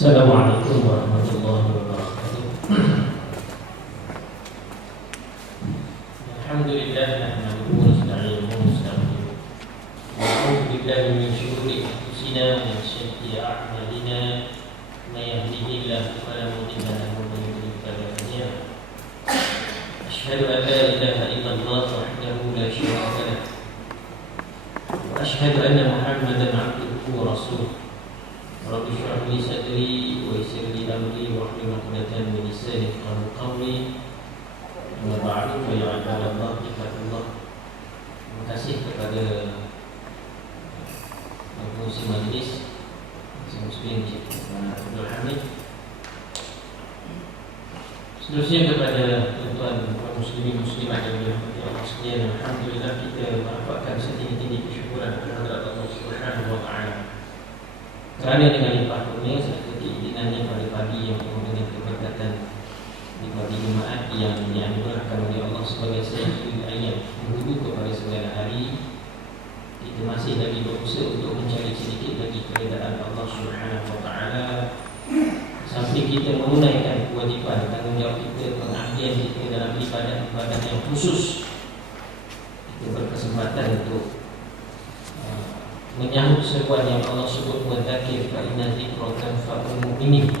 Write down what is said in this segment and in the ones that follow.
Assalamualaikum warahmatullahi wabarakatuh. Alhamdulillah nahmaduhu wa nasta'inuhu wa nastaghfiruh. Wa na'udzu billahi min shururi anfusina wa min sayyiati a'malina. May yahdihillahu fala mudilla lahu wa may yudlil fala hadiya lahu. Asyhadu an la ilaha illallah wahdahu la syarika lahu. Wa asyhadu anna Muhammadan 'abduhu wa rasuluh. Rabbi shrah li sadri wa yassir li amri wahlul 'uqdatam min lisani yafqahu qawli. Amma ba'du fa ya ibadallah ittaqullah. Terima kasih kepada pengurusi majlis Muslim Cik Abdul Hamid. Seterusnya kepada tuan-tuan muslimin muslimat yang dirahmati Allah sekalian, alhamdulillah kita mendapatkan setinggi-tinggi kesyukuran kepada Allah Subhanahu wa taala. Kerana dengan limpah kurnia serta keinginannya pada pagi yang penuh dengan keberkatan di pagi Jumaat yang dianugerahkan oleh Allah sebagai sayyidul ayyam, menghulu kepada segala hari, kita masih lagi berusaha untuk mencari sedikit lagi keredaan Allah Subhanahu wa taala sampai kita menunaikan kewajipan tanggungjawab kita, pengabdian kita dalam ibadat-ibadat yang khusus. Kita berkesempatan untuk menyambut seruan yang Allah sebut wadzakir fa inna dzikra tanfa'ul mu'minin.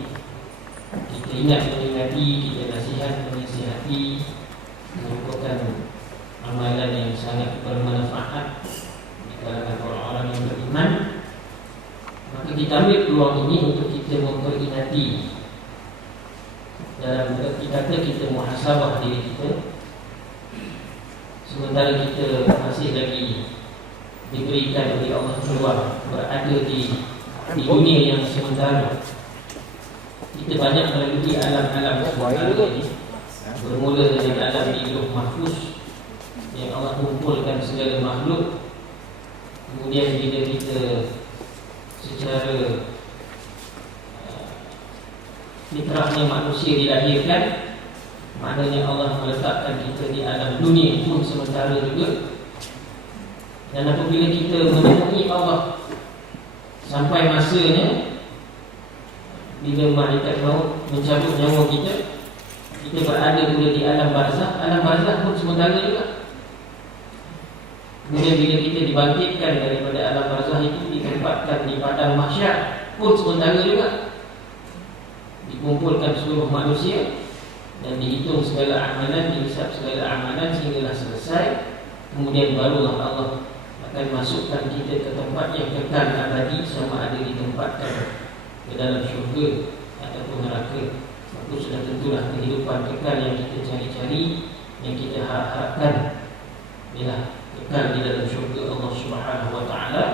Kita ingat, mengingati, kita nasihat, menasihati merupakan amalan yang sangat bermanfaat di kalangan orang-orang yang beriman. Maka kita ambil peluang ini untuk kita memperingati dalam erti kata kita muhasabah diri kita. Sementara kita masih lagi diberikan oleh Allah peluang berada di dunia yang sementara. Kita banyak melalui alam-alam sementara ini, bermula dengan alam di Lauh Mahfuz yang Allah kumpulkan segala makhluk. Kemudian bila kita secara fitrahnya manusia dilahirkan, maknanya Allah meletakkan kita di alam dunia pun sementara juga. Dan apabila kita menemui Allah sampai masanya, bila malaikat maut mencabut nyawa kita, kita berada pula di alam barzakh. Alam barzakh pun sementara juga. Kemudian bila kita dibangkitkan daripada alam barzakh itu, ditempatkan di padang mahsyar pun sementara juga. Dikumpulkan seluruh manusia dan dihitung segala amalan, dihisap segala amalan sehinggalah selesai. Kemudian barulah Allah akan masukkan kita ke tempat yang kekal abadi, sama ada ditempatkan ke dalam syurga ataupun neraka. Maka sudah tentulah kehidupan kekal yang kita cari-cari, yang kita harapkan ialah kekal di dalam syurga Allah Subhanahu wa taala.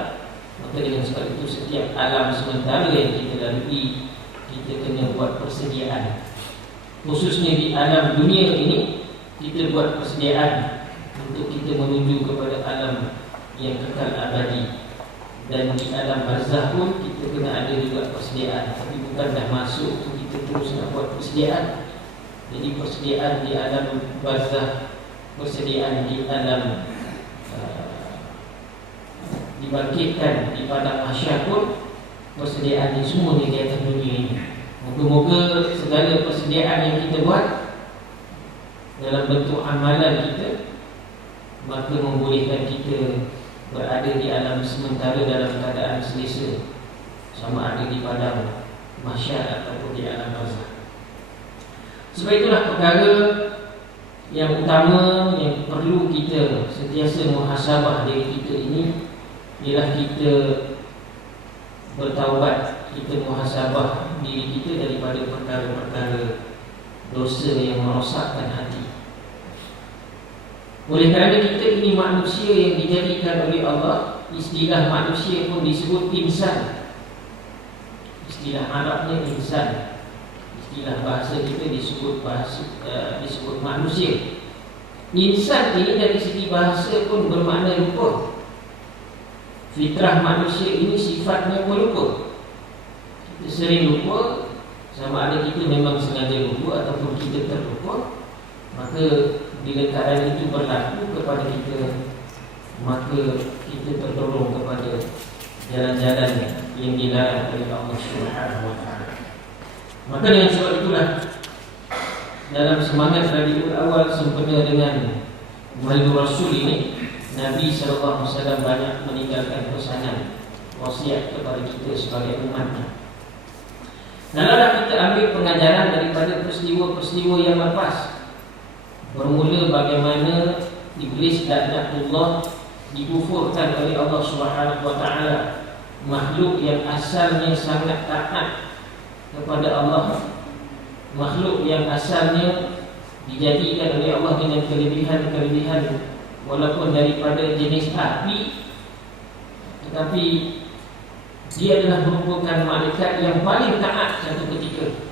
Maka dengan sebab itu setiap alam sementara yang kita lalui, kita kena buat persediaan. Khususnya di alam dunia ini, kita buat persediaan untuk kita menuju kepada alam yang kekal abadi. Dan di alam barzakh pun kita kena ada juga persediaan. Tapi bukan dah masuk tu kita terus nak buat persediaan. Jadi persediaan di alam barzakh, persediaan di alam dibangkitkan di padang mahsyar pun, persediaan ini semua di atas dunia ini. Moga-moga segala persediaan yang kita buat dalam bentuk amalan kita, maka membolehkan kita berada di alam sementara dalam keadaan selesa, sama ada di padang mahsyar ataupun di alam barzakh. Sebab itulah perkara yang utama yang perlu kita sentiasa muhasabah diri kita ini, ialah kita bertaubat, kita muhasabah diri kita daripada perkara-perkara dosa yang merosakkan hati. Oleh kerana kita ini manusia yang dijadikan oleh Allah, istilah manusia pun disebut insan. Istilah Arabnya insan. Istilah bahasa kita disebut manusia. Insan ini dari segi bahasa pun bermakna lupa. Fitrah manusia ini sifatnya melupa. Kita sering lupa, sama ada kita memang sengaja lupa ataupun kita terlupa. Maka bila keadaan itu berlaku kepada kita, maka kita terdorong kepada jalan-jalan yang dilarang oleh Allah Subhanahu wa taala. Maka dengan sebab itulah, dalam semangat Rabiul Awal sempena dengan Maulid Rasul ini, Nabi SAW banyak meninggalkan pesanan, wasiat kepada kita sebagai umatnya. Kalau kita ambil pengajaran daripada peristiwa-peristiwa yang lepas, bermula bagaimana Iblis laknatullah dikufurkan oleh Allah Subhanahu wa taala, makhluk yang asalnya sangat taat kepada Allah, makhluk yang asalnya dijadikan oleh Allah dengan kelebihan-kelebihan walaupun daripada jenis api, tetapi dia adalah merupakan malaikat yang paling taat satu ketika.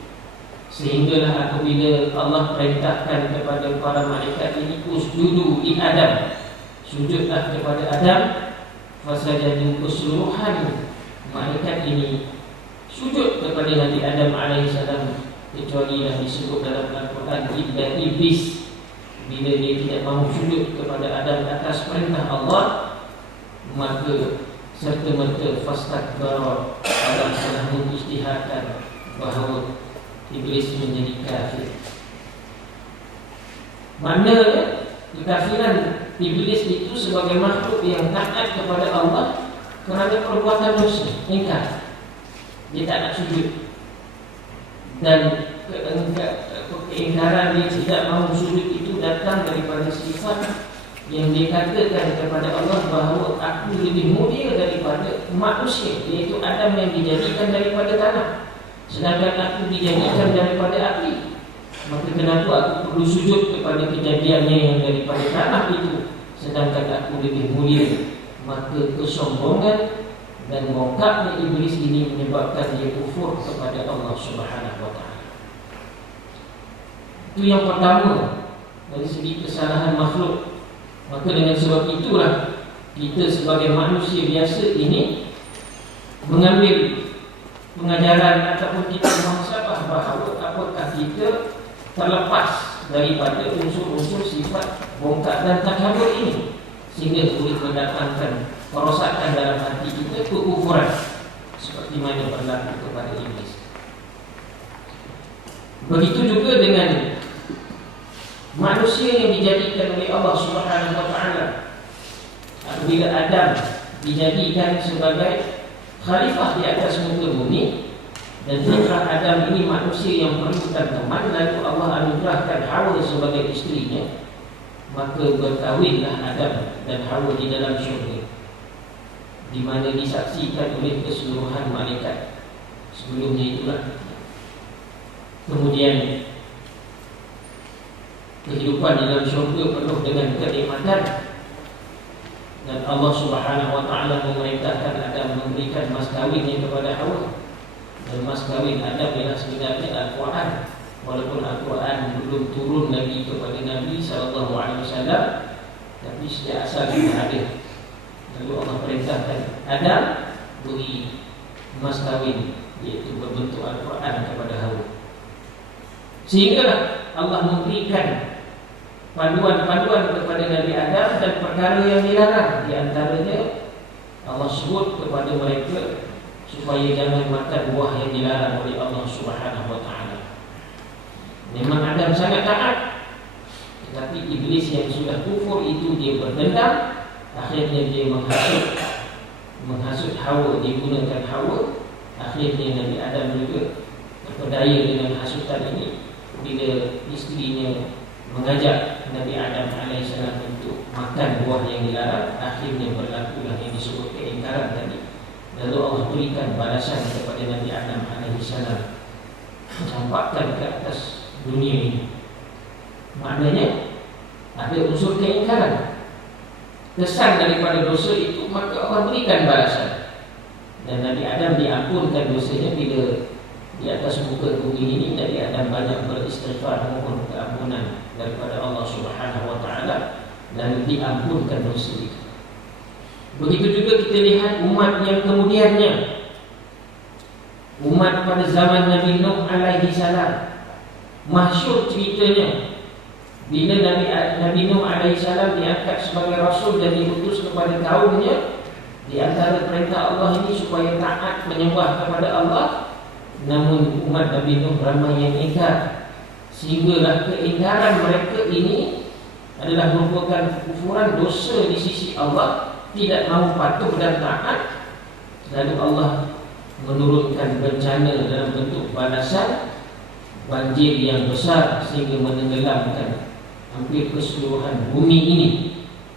Sehinggalah apabila Allah perintahkan kepada para malaikat ini, usjudu li Adam, sujudlah kepada Adam, fasajadu keseluruhan malaikat ini sujud kepada Nabi Adam alaihissalam, kecuali yang disebut dalam Al-Quran illa iblis. Bila dia tidak mahu sujud kepada Adam atas perintah Allah, maka serta-merta fastakbara, Allah telah mengisytiharkan bahawa Iblis menjadi kafir. Maknanya kekafiran Iblis itu sebagai makhluk yang taat kepada Allah kerana perbuatan dosa, ingkar. Dia tak nak sujud. Dan keingkaran dia tidak mahu sujud itu datang daripada sifat yang dikatakan kepada Allah bahawa aku lebih mulia daripada manusia, iaitu Adam yang dijadikan daripada tanah, sedangkan aku dijadikan daripada api. Maka kenapa aku perlu sujud kepada kejadiannya yang daripada tanah itu, sedangkan aku lebih mulia? Maka kesombongan dan bongkaknya Iblis ini menyebabkan dia kufur kepada Allah Subhanahu wa taala. Itu yang pertama dari segi kesalahan makhluk. Maka dengan sebab itulah kita sebagai manusia biasa ini mengambil pengajaran ataupun kita muhasabah bahawa apakah kita terlepas daripada unsur-unsur sifat bongkak dan takabur ini, sehingga boleh mendatangkan kerosakan dalam hati kita, kekufuran seperti mana berlaku kepada Iblis. Begitu juga dengan manusia yang dijadikan oleh Allah Subhanahu wa taala. Apabila Adam dijadikan sebagai khalifah di atas muka bumi, dan fitrah Adam ini manusia yang perlukan teman, lalu Allah anugerahkan Hawa sebagai isterinya, maka berkahwinlah Adam dan Hawa di dalam syurga, di mana disaksikan oleh keseluruhan malaikat. Sebelumnya itulah kemudian kehidupan di dalam syurga penuh dengan kenikmatan, dan Allah Subhanahu wa taala memerintahkan Adam memberikan mas kawinnya kepada Hawa. Dan mas kawin Adam ialah sebenarnya Al-Quran, walaupun Al-Quran belum turun lagi kepada Nabi SAW, tapi sejak asal sudah ada. Lalu Allah perintahkan Adam beri mas kawin, iaitu berbentuk Al-Quran kepada Hawa. Sehinggalah Allah memberikan panduan-panduan kepada Nabi Adam dan perkara yang dilarang. Di antaranya Allah sebut kepada mereka supaya jangan makan buah yang dilarang oleh Allah Subhanahu wa taala. Memang Adam sangat taat, tetapi Iblis yang sudah kufur itu dia berdendam, akhirnya dia menghasut Hawa, dia gunakan Hawa. Akhirnya Nabi Adam juga terpedaya dengan hasutan ini bila isterinya mengajak Nabi Adam AS untuk makan buah yang dilarang. Akhirnya berlakulah yang disebut keingkaran tadi. Lalu Allah berikan balasan kepada Nabi Adam AS, campakkan ke atas dunia ini. Maknanya ada unsur keingkaran, kesan daripada dosa itu, maka Allah berikan balasan. Dan Nabi Adam diampunkan dosanya bila di atas muka bumi ini Nabi Adam banyak beristighfar, mohon keampunan daripada Allah Subhanahu wa taala, dan diampunkan dosa itu. Begitu juga kita lihat umat yang kemudiannya, umat pada zaman Nabi Nuh alaihi salam. Masyhur ceritanya bila Nabi Nuh alaihi salam diangkat sebagai rasul dan diutus kepada kaumnya. Di antara perintah Allah ini supaya taat menyembah kepada Allah, Namun umat Nabi Nuh ramai yang ingkar, sehinggalah keingkaran mereka ini adalah merupakan kufuran dosa di sisi Allah, tidak mahu patuh dan taat. Lalu Allah menurunkan bencana dalam bentuk balasan, banjir yang besar sehingga menenggelamkan hampir keseluruhan bumi ini,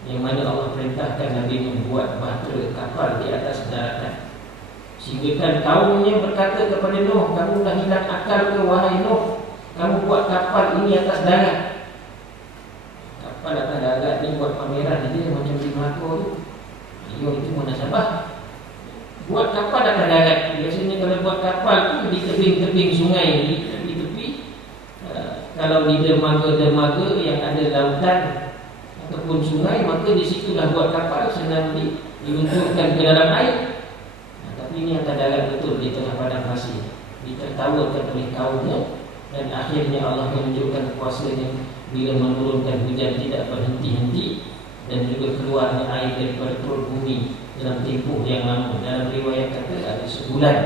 yang mana Allah perintahkan Nabi membuat bahtera kapal di atas daratan. Sehingga kan kaumnya berkata kepada Nuh, kamu dah hilang akal ke wahai Nuh? Kamu buat kapal ini atas darat. Kapal atas darat ni buat pameran dia macam di Melaka tu. Itu munasabah. Buat kapal atas darat. Biasanya kalau buat kapal tu di tebing-tebing sungai, di tepi. Kalau di dermaga-dermaga yang ada lautan ataupun sungai, maka di situlah buat kapal senang diluncurkan ke dalam air. Tapi ini atas darat betul di tengah padang pasir, ditertawakan oleh kaumnya, dan akhirnya Allah menunjukkan kuasanya bila menurunkan hujan tidak berhenti-henti, dan juga keluarnya air daripada perut bumi dalam tempoh yang lama. Dalam riwayat kata ada sebulan.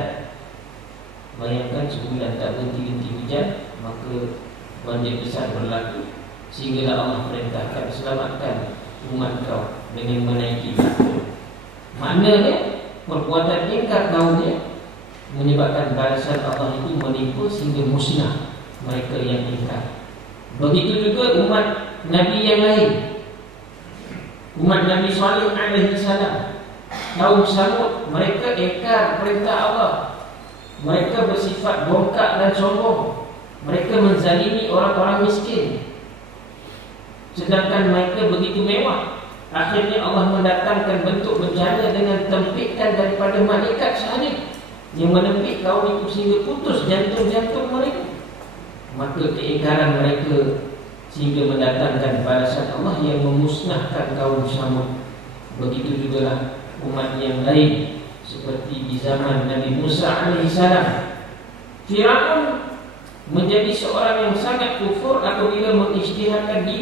Bayangkan sebulan tak berhenti-henti hujan, maka banjir besar berlaku. Sehinggalah Allah perintahkan, selamatkan umat kau dengan menaiki bahtera. Maknanya perbuatan ingkar kaumnya menyebabkan balasan Allah itu menimpa sehingga musnah mereka yang ingkar. Begitu juga umat Nabi yang lain, umat Nabi Salih alaihi salam, kaum Samud, mereka ingkar perintah Allah. Mereka bersifat bongkak dan sombong. Mereka menzalimi orang-orang miskin, sedangkan mereka begitu mewah. Akhirnya Allah mendatangkan bentuk bencana dengan tempikan daripada malaikat salib yang menempik kaum itu sehingga putus jantung-jantung mereka. Maka keingkaran mereka sehingga mendatangkan balasan Allah yang memusnahkan kaum Samud. Begitu jugalah umat yang lain seperti di zaman Nabi Musa alaihissalam. Firaun menjadi seorang yang sangat kufur apabila mengisytiharkan diri